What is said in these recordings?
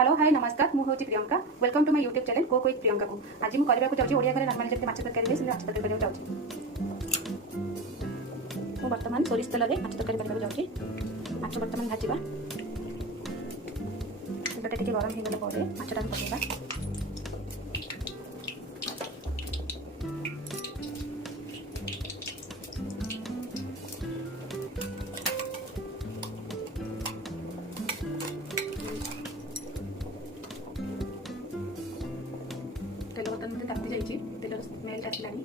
hello hi नमस्कार मुझे Priyanka welcome to my YouTube channel को क्विक प्रियंका को आज मुझे करने जाऊँगी ओडिया घरे नॉर्मली जब माछ तरकारी हुए माछ तरकारी करने जाऊँगी मुझे बर्तमान सोरिष तेल में माछ तरकारी करने जाऊँगी माछ बर्तमान भाजवा तेलटा टिके गरम हो गला पर माछटा पकेଇବା तेल बर्तन मत ताती जाइए तेल स्मेल आसलानी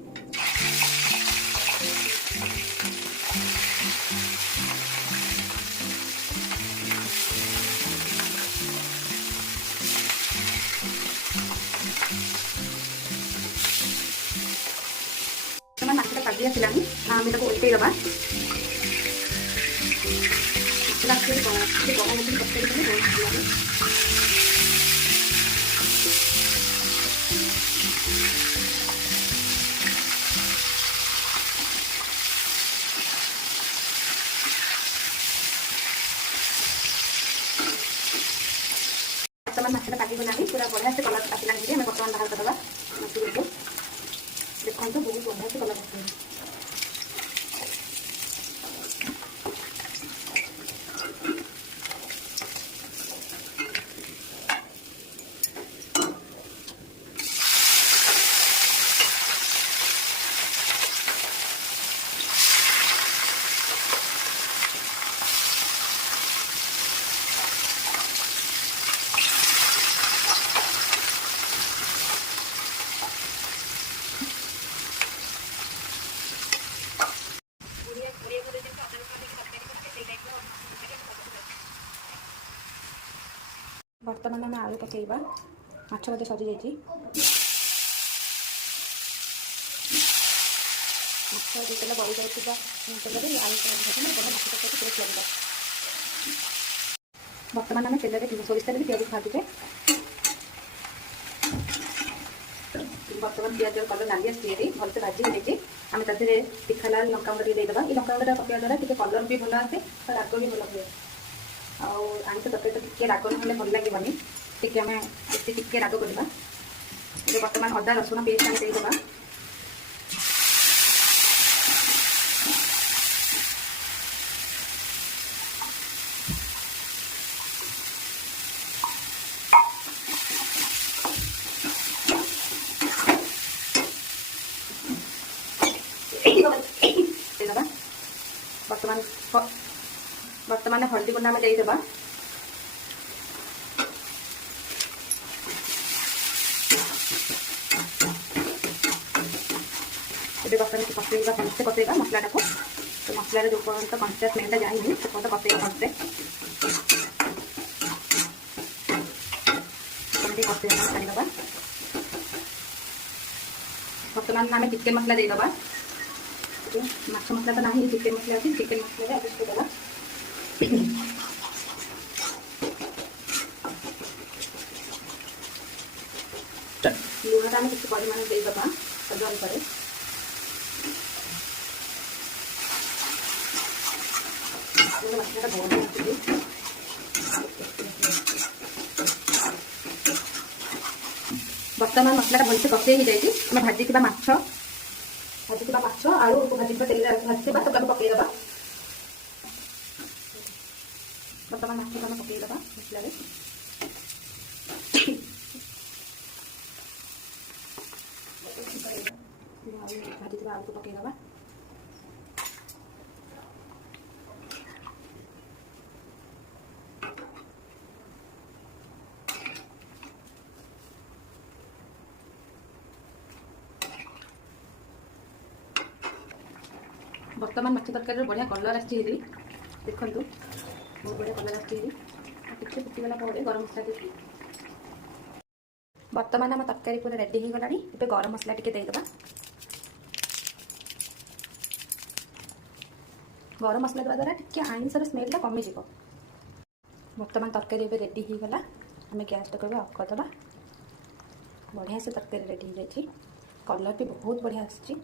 माछटा ताती आसलानी आम को उल्टे दबा बर्तमान माछटा काटी गलानी पूरा बढ़िया से कलर आसला आम बर्तमान बाहर करदे मछली को देखो बहुत बढ़िया से कलर आस बर्तमान आम आलू पकईवा माछ मध्य सजी जाइए माछ जो तेल बड़ी जाइए तेल आलू बढ़िया बर्तमान आम तेल सोरिष तेल पिज भाजुचे बर्तमान पिज कलर नाली आसी भलसे भाजी हो आम तादेह तीखा लाल लंका गुंड देदेबा ये लंका गुंड पकड़ा द्वारा टी कलर भी भल आसे राग भी भल हुए आमिष तरकारी तो टिके राग ना भल लगे टी आम टिके राग करवा बर्तमान अदा रसुण पेस्ट आम देदेबा बर्तमान बर्तमान हल्दी गुंड आम देदेबा बर्तमान कसेगा भलसे कसेगा मसलाटा को तो मसलार जो पर्यटन कंचा स्मेलटा जाए से पर्यटन कसेगा भलसे कसेगा छाड़ीदबा बर्तमान आम चिकेन मसला देदेबा माछ मसला तो ना चिकेन मसला अच्छी चिकेन मसला एडजस्ट करदेबा लुणटा आम किसी परिमाण देदेबा सजन पर बर्तमान मसलाटा भलसे कषे हो जाए भाजी माछ आलू को भाजी तेल भाजी सब पकईदबा बर्तमान माछ को पकईदबा मसला भाजी आलू को पकईदबा बर्तमान माछ तरकारी बढ़िया कलर आसी देखु बहुत बढ़िया कलर आसी फुटीगला गरम मसला देती बर्तमान आम तरकारी पूरा रेडी हो गला गरम मसला टी देदेबा गरम मसला देवा द्वारा टी आइंसर स्मेलटा कमिज बर्तमान तरकारी रेडी हो गला आम गैस टाक अफ करदे बढ़िया से तरकारी रेडी हो जाए कलर भी बहुत बढ़िया आसी